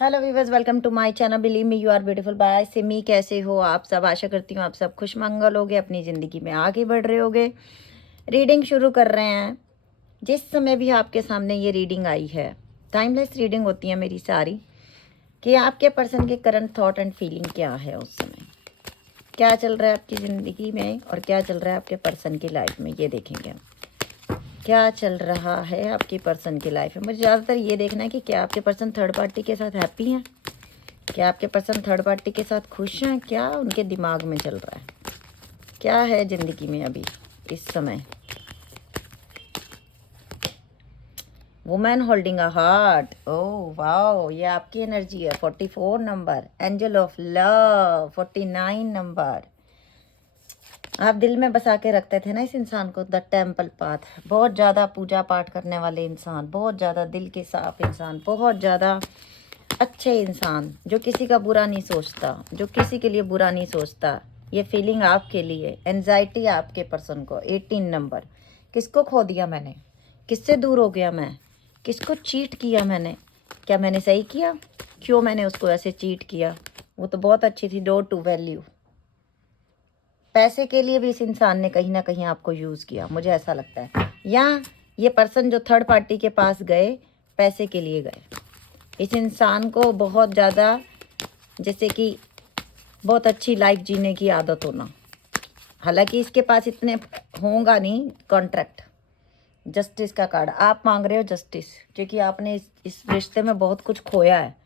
Hello viewers, welcome to my channel. Believe me you are beautiful by Simi. कैसे हो आप सब? आशा करती हूँ आप सब खुश मंगल होगे, अपनी ज़िंदगी में आगे बढ़ रहे होगे। रीडिंग शुरू कर रहे हैं। जिस समय भी आपके सामने ये रीडिंग आई है, टाइमलेस रीडिंग होती है मेरी सारी, कि आपके पर्सन के करंट थॉट एंड फीलिंग क्या है, उस समय क्या चल रहा है आपकी ज़िंदगी में और क्या चल रहा है आपके पर्सन की लाइफ में, ये देखेंगे हम। क्या चल रहा है आपकी पर्सन की लाइफ में। मुझे ज़्यादातर ये देखना है कि क्या आपके पर्सन थर्ड पार्टी के साथ हैप्पी हैं, क्या आपके पर्सन थर्ड पार्टी के साथ खुश हैं, क्या उनके दिमाग में चल रहा है, क्या है ज़िंदगी में अभी इस समय। Women holding a heart, oh wow, ये आपकी एनर्जी है। 44 number, angel of love 49 number. आप दिल में बसा के रखते थे ना इस इंसान को। द टेम्पल पाथ, बहुत ज़्यादा पूजा पाठ करने वाले इंसान, बहुत ज़्यादा दिल के साफ इंसान, बहुत ज़्यादा अच्छे इंसान, जो किसी का बुरा नहीं सोचता, जो किसी के लिए बुरा नहीं सोचता। ये फीलिंग आपके लिए, एंजाइटी आपके पर्सन को। 18 नंबर, किसको खो दिया मैंने, किससे दूर हो गया मैं, किसको चीट किया मैंने, क्या मैंने सही किया, क्यों मैंने उसको ऐसे चीट किया। वो तो बहुत अच्छी थी। डोर टू वैल्यू, पैसे के लिए भी इस इंसान ने कहीं ना कहीं आपको यूज़ किया, मुझे ऐसा लगता है। या ये पर्सन जो थर्ड पार्टी के पास गए, पैसे के लिए गए। इस इंसान को बहुत ज़्यादा, जैसे कि बहुत अच्छी लाइफ जीने की आदत होना। हालांकि इसके पास इतने होगा नहीं कॉन्ट्रैक्ट। जस्टिस का कार्ड आप मांग रहे हो, जस्टिस, क्योंकि आपने इस रिश्ते में बहुत कुछ खोया है।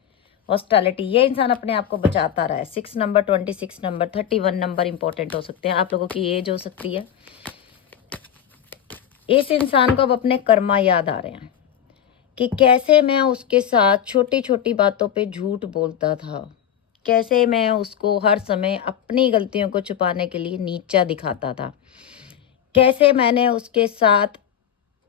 हॉस्टालिटी, ये इंसान अपने आप को बचाता रहा है। 6 नंबर, 26 नंबर, 31 नंबर इंपॉर्टेंट हो सकते हैं। आप लोगों की एज हो सकती है। इस इंसान को अब अपने कर्मा याद आ रहे हैं कि कैसे मैं उसके साथ छोटी छोटी बातों पे झूठ बोलता था, कैसे मैं उसको हर समय अपनी गलतियों को छुपाने के लिए नीचा दिखाता था, कैसे मैंने उसके साथ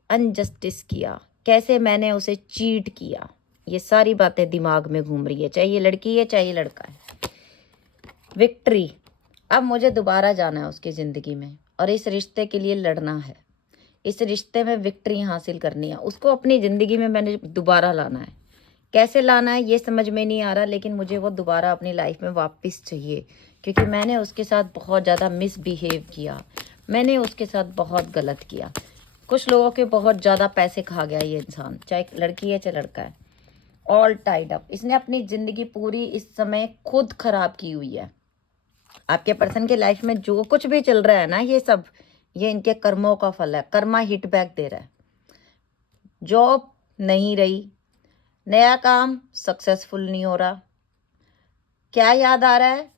अनजस्टिस किया, कैसे मैंने उसे चीट किया। ये सारी बातें दिमाग में घूम रही है, चाहे ये लड़की है चाहे ये लड़का है। विक्ट्री, अब मुझे दोबारा जाना है उसकी ज़िंदगी में और इस रिश्ते के लिए लड़ना है। इस रिश्ते में विक्ट्री हासिल करनी है। उसको अपनी ज़िंदगी में मैंने दोबारा लाना है। कैसे लाना है ये समझ में नहीं आ रहा, लेकिन मुझे वो दोबारा अपनी लाइफ में वापस चाहिए, क्योंकि मैंने उसके साथ बहुत ज़्यादा मिसबिहेव किया, मैंने उसके साथ बहुत गलत किया। कुछ लोगों के बहुत ज़्यादा पैसे खा गया ये इंसान, चाहे लड़की है चाहे लड़का है। ऑल टाइड अप, इसने अपनी ज़िंदगी पूरी इस समय खुद खराब की हुई है। आपके पर्सन के लाइफ में जो कुछ भी चल रहा है ना, ये सब ये इनके कर्मों का फल है। कर्मा हिट बैक दे रहा है। जॉब नहीं रही, नया काम सक्सेसफुल नहीं हो रहा। क्या याद आ रहा है?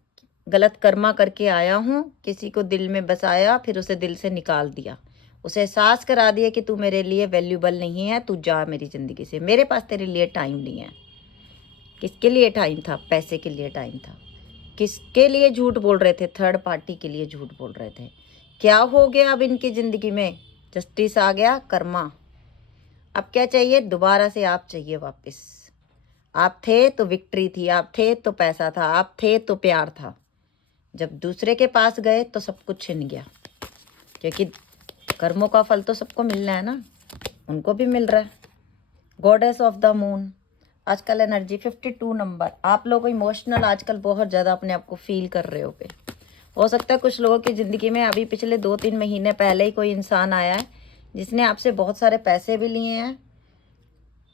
गलत कर्मा करके आया हूँ, किसी को दिल में बसाया, फिर उसे दिल से निकाल दिया, उसे एहसास करा दिया कि तू मेरे लिए वैल्यूबल नहीं है, तू जा मेरी ज़िंदगी से, मेरे पास तेरे लिए टाइम नहीं है। किसके लिए टाइम था? पैसे के लिए टाइम था। किसके लिए झूठ बोल रहे थे? थर्ड पार्टी के लिए झूठ बोल रहे थे। क्या हो गया अब इनकी ज़िंदगी में? जस्टिस आ गया, कर्मा। अब क्या चाहिए? दोबारा से आप चाहिए वापस। आप थे तो विक्ट्री थी, आप थे तो पैसा था, आप थे तो प्यार था। जब दूसरे के पास गए तो सब कुछ छिन गया, क्योंकि कर्मों का फल तो सबको मिलना है ना, उनको भी मिल रहा है। गॉडेस ऑफ द मून, आजकल एनर्जी 52 नंबर। आप लोग इमोशनल आजकल बहुत ज़्यादा अपने आप को फील कर रहे हो सकता है कुछ लोगों की ज़िंदगी में अभी पिछले 2-3 महीने पहले ही कोई इंसान आया है जिसने आपसे बहुत सारे पैसे भी लिए हैं,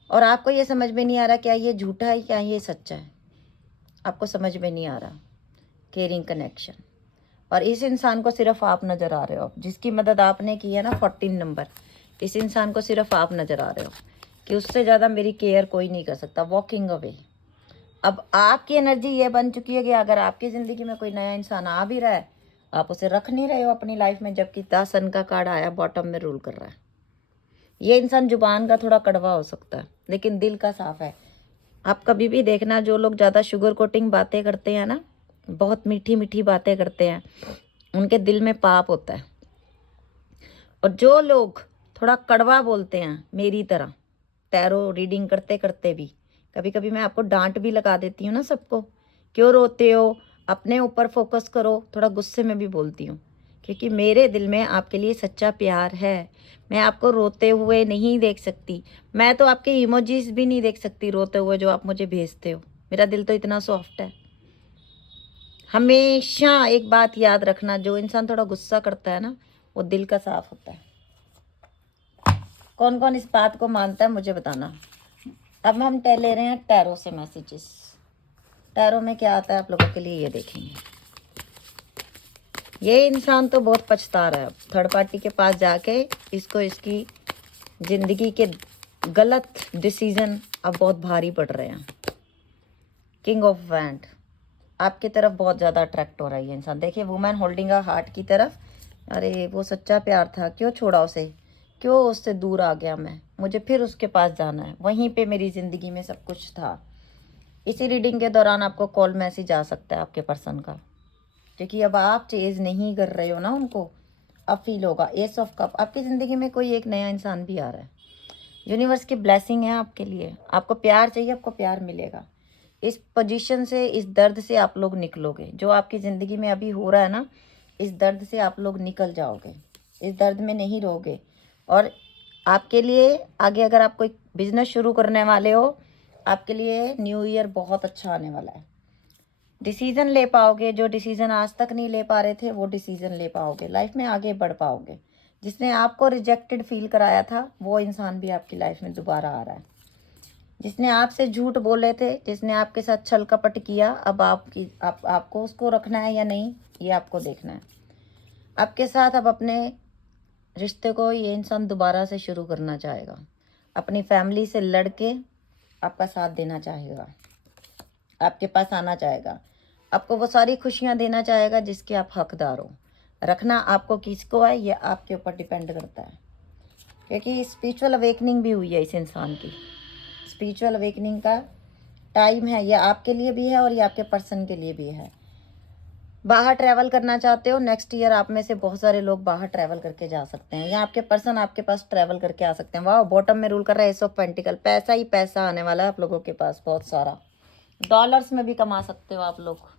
और आपको ये समझ में नहीं आ रहा क्या ये झूठा है क्या ये सच्चा है। आपको समझ में नहीं आ रहा। केयरिंग कनेक्शन, और इस इंसान को सिर्फ आप नज़र आ रहे हो, जिसकी मदद आपने की है ना, 14 नंबर। इस इंसान को सिर्फ आप नज़र आ रहे हो कि उससे ज़्यादा मेरी केयर कोई नहीं कर सकता। Walking away. अब आपकी एनर्जी ये बन चुकी है कि अगर आपकी ज़िंदगी में कोई नया इंसान आ भी रहा है, आप उसे रख नहीं रहे हो अपनी लाइफ में, जबकि 10 सन का कार्ड आया बॉटम में रूल कर रहा है। ये इंसान जुबान का थोड़ा कड़वा हो सकता है, लेकिन दिल का साफ है। आप कभी भी देखना, जो लोग ज़्यादा शुगर कोटिंग बातें करते हैं ना, बहुत मीठी मीठी बातें करते हैं, उनके दिल में पाप होता है। और जो लोग थोड़ा कड़वा बोलते हैं, मेरी तरह टैरो रीडिंग करते करते भी कभी कभी मैं आपको डांट भी लगा देती हूँ ना सबको, क्यों रोते हो, अपने ऊपर फोकस करो, थोड़ा गुस्से में भी बोलती हूँ, क्योंकि मेरे दिल में आपके लिए सच्चा प्यार है। मैं आपको रोते हुए नहीं देख सकती, मैं तो आपके इमोजीज भी नहीं देख सकती रोते हुए जो आप मुझे भेजते हो। मेरा दिल तो इतना सॉफ्ट है। हमेशा एक बात याद रखना, जो इंसान थोड़ा गुस्सा करता है ना, वो दिल का साफ होता है। कौन कौन इस बात को मानता है मुझे बताना। अब हम ले रहे हैं टैरो से मैसेजेस। टैरो में क्या आता है आप लोगों के लिए, ये देखेंगे। ये इंसान तो बहुत पछता रहा है थर्ड पार्टी के पास जाके। इसको इसकी जिंदगी के गलत डिसीजन अब बहुत भारी पड़ रहे हैं। किंग ऑफ वैंड आपकी तरफ बहुत ज़्यादा अट्रैक्ट हो रहा है ये इंसान। देखिए वुमेन होल्डिंग अ हार्ट की तरफ। अरे वो सच्चा प्यार था, क्यों छोड़ा उसे, क्यों उससे दूर आ गया मैं, मुझे फिर उसके पास जाना है, वहीं पे मेरी ज़िंदगी में सब कुछ था। इसी रीडिंग के दौरान आपको कॉल मैसेज आ सकता है आपके पर्सन का, क्योंकि अब आप चेज नहीं कर रहे हो ना उनको। अब फील होगा। एस ऑफ कप आपकी ज़िंदगी में कोई एक नया इंसान भी आ रहा है। यूनिवर्स की ब्लेसिंग है आपके लिए। आपको प्यार चाहिए, आपको प्यार मिलेगा। इस पोजीशन से, इस दर्द से आप लोग निकलोगे। जो आपकी ज़िंदगी में अभी हो रहा है ना, इस दर्द से आप लोग निकल जाओगे। इस दर्द में नहीं रहोगे। और आपके लिए आगे, अगर आप कोई बिजनेस शुरू करने वाले हो, आपके लिए न्यू ईयर बहुत अच्छा आने वाला है। डिसीज़न ले पाओगे, जो डिसीज़न आज तक नहीं ले पा रहे थे वो डिसीज़न ले पाओगे। लाइफ में आगे बढ़ पाओगे। जिसने आपको रिजेक्टेड फील कराया था वो इंसान भी आपकी लाइफ में दोबारा आ रहा है। जिसने आपसे झूठ बोले थे, जिसने आपके साथ छल कपट किया, अब आपको उसको रखना है या नहीं, ये आपको देखना है। आपके साथ अब अपने रिश्ते को ये इंसान दोबारा से शुरू करना चाहेगा। अपनी फैमिली से लड़के आपका साथ देना चाहेगा, आपके पास आना चाहेगा, आपको वो सारी खुशियाँ देना चाहेगा जिसके आप हकदार हो। रखना आपको किसको है, ये आपके ऊपर डिपेंड करता है। क्योंकि स्पिरिचुअल अवेकनिंग भी हुई है इस इंसान की। स्पिरिचुअल अवेकनिंग का टाइम है, ये आपके लिए भी है और ये आपके पर्सन के लिए भी है। बाहर ट्रैवल करना चाहते हो, नेक्स्ट ईयर आप में से बहुत सारे लोग बाहर ट्रैवल करके जा सकते हैं, या आपके पर्सन आपके पास ट्रैवल करके आ सकते हैं। वाह, बॉटम में रूल कर रहा है एस ऑफ पेंटिकल। पैसा ही पैसा आने वाला है आप लोगों के पास, बहुत सारा। डॉलर्स में भी कमा सकते हो आप लोग।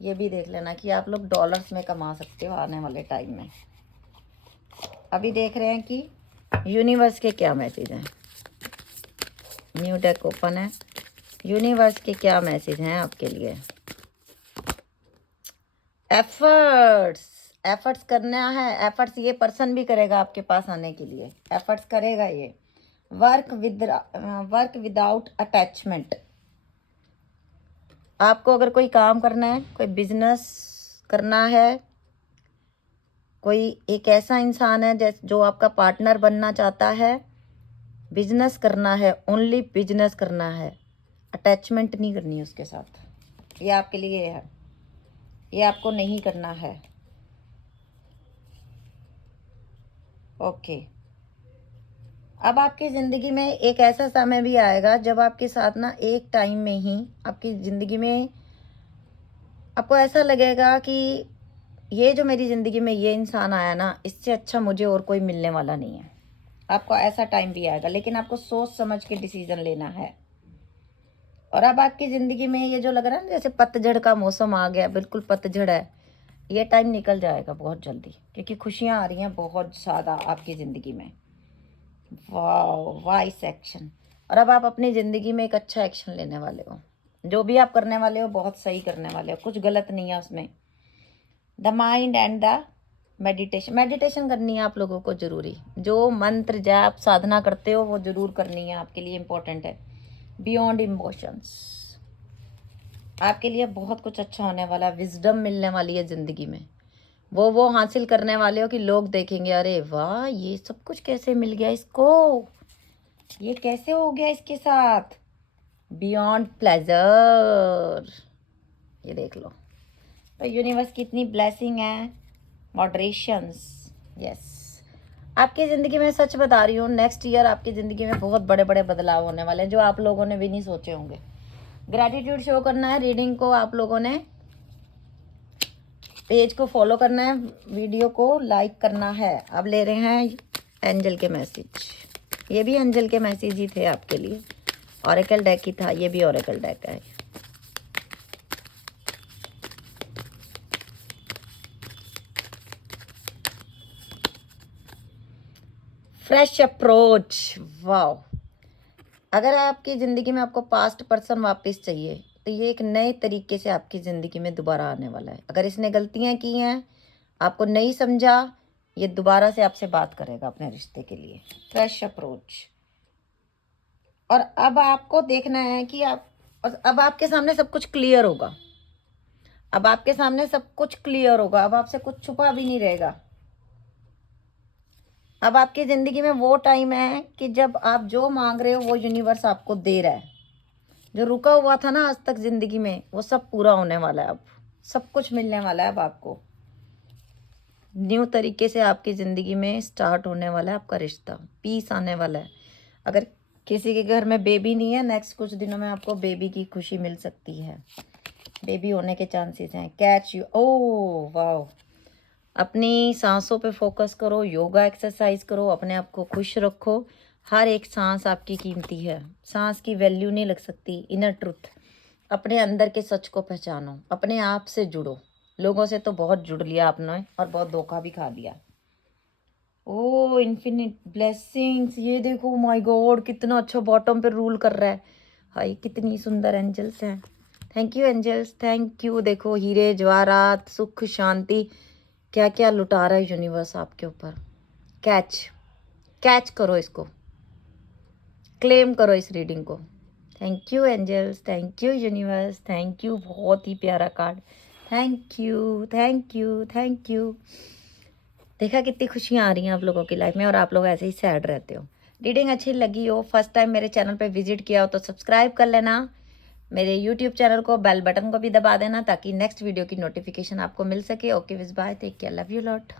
ये भी देख लेना कि आप लोग डॉलर्स में कमा सकते हो आने वाले टाइम में। अभी देख रहे हैं कि यूनिवर्स के क्या मैसेज हैं। न्यू डेक ओपन है। यूनिवर्स के क्या मैसेज हैं आपके लिए। एफर्ट्स करना है। एफर्ट्स ये पर्सन भी करेगा आपके पास आने के लिए, एफर्ट्स करेगा ये। Work without attachment. आपको अगर कोई काम करना है, कोई बिजनेस करना है, कोई एक ऐसा इंसान है जैसे जो आपका पार्टनर बनना चाहता है, बिजनेस करना है, ओनली बिजनेस करना है, अटैचमेंट नहीं करनी है उसके साथ, ये आपके लिए है, ये आपको नहीं करना है। ओके। अब आपकी ज़िंदगी में एक ऐसा समय भी आएगा जब आपके साथ ना एक टाइम में ही आपकी ज़िंदगी में आपको ऐसा लगेगा कि ये जो मेरी ज़िंदगी में ये इंसान आया ना, इससे अच्छा मुझे और कोई मिलने वाला नहीं है। आपको ऐसा टाइम भी आएगा, लेकिन आपको सोच समझ के डिसीजन लेना है। और अब आपकी ज़िंदगी में ये जो लग रहा है ना, जैसे पतझड़ का मौसम आ गया, बिल्कुल पतझड़ है, ये टाइम निकल जाएगा बहुत जल्दी, क्योंकि खुशियाँ आ रही हैं बहुत ज़्यादा आपकी ज़िंदगी में। वाह, वाइस एक्शन। और अब आप अपनी ज़िंदगी में एक अच्छा एक्शन लेने वाले हो। जो भी आप करने वाले हो बहुत सही करने वाले हो, कुछ गलत नहीं है उसमें। The mind and the meditation करनी है आप लोगों को ज़रूरी। जो मंत्र जाप साधना करते हो वो ज़रूर करनी है, आपके लिए इम्पोर्टेंट है। बियॉन्ड इमोशंस आपके लिए बहुत कुछ अच्छा होने वाला है। विजडम मिलने वाली है ज़िंदगी में। वो हासिल करने वाले हो कि लोग देखेंगे, अरे वाह ये सब कुछ कैसे मिल गया इसको, ये कैसे हो गया इसके साथ। बियॉन्ड प्लेजर, ये देख लो। तो यूनिवर्स की इतनी ब्लेसिंग है। मॉडरेशंस, यस। आपकी ज़िंदगी में सच बता रही हूँ, नेक्स्ट ईयर आपकी ज़िंदगी में बहुत बड़े बड़े बदलाव होने वाले हैं जो आप लोगों ने भी नहीं सोचे होंगे। ग्रैटिट्यूड शो करना है। रीडिंग को आप लोगों ने पेज को फॉलो करना है, वीडियो को लाइक करना है। अब ले रहे हैं एंजल के मैसेज। ये भी एंजल के मैसेज ही थे आपके लिए। ऑरेकल डेक ही था, ये भी ऑरेकल डेक है। Fresh approach, wow. अगर आपकी ज़िंदगी में आपको पास्ट पर्सन वापस चाहिए तो ये एक नए तरीके से आपकी ज़िंदगी में दोबारा आने वाला है। अगर इसने गलतियां की हैं, आपको नहीं समझा, ये दोबारा से आपसे बात करेगा अपने रिश्ते के लिए। Fresh approach. और अब आपको देखना है कि और अब आपके सामने सब कुछ क्लियर होगा। अब आपके सामने सब कुछ क्लियर होगा। अब आपसे कुछ छुपा भी नहीं रहेगा। अब आपकी ज़िंदगी में वो टाइम है कि जब आप जो मांग रहे हो वो यूनिवर्स आपको दे रहा है। जो रुका हुआ था ना आज तक ज़िंदगी में, वो सब पूरा होने वाला है। अब सब कुछ मिलने वाला है। अब आपको न्यू तरीके से आपकी ज़िंदगी में स्टार्ट होने वाला है आपका रिश्ता। पीस आने वाला है। अगर किसी के घर में बेबी नहीं है, नेक्स्ट कुछ दिनों में आपको बेबी की खुशी मिल सकती है। बेबी होने के चांसेस हैं। Catch you. ओह वाह। अपनी सांसों पे फोकस करो, योगा एक्सरसाइज करो, अपने आप को खुश रखो। हर एक सांस आपकी कीमती है। सांस की वैल्यू नहीं लग सकती। इनर ट्रुथ, अपने अंदर के सच को पहचानो, अपने आप से जुड़ो। लोगों से तो बहुत जुड़ लिया आपने और बहुत धोखा भी खा लिया। ओ इन्फिनिट ब्लेसिंग्स, ये देखो माय गॉड कितना अच्छा बॉटम पे रूल कर रहा है। हाय कितनी सुंदर एंजल्स हैं। Thank you angels, thank you. देखो हीरे जवाहरात, सुख शांति, क्या क्या लुटा रहा है यूनिवर्स आपके ऊपर। कैच कैच करो इसको, क्लेम करो इस रीडिंग को। Thank you angels, thank you universe, thank you. बहुत ही प्यारा card. Thank you thank you thank you. देखा कितनी खुशियाँ आ रही हैं आप लोगों की लाइफ में, और आप लोग ऐसे ही सैड रहते हो। रीडिंग अच्छी लगी हो, फर्स्ट टाइम मेरे चैनल पे विजिट किया हो तो सब्सक्राइब कर लेना मेरे यूट्यूब चैनल को, बेल बटन को भी दबा देना ताकि नेक्स्ट वीडियो की नोटिफिकेशन आपको मिल सके। ओके विज bye, take care, love you lot.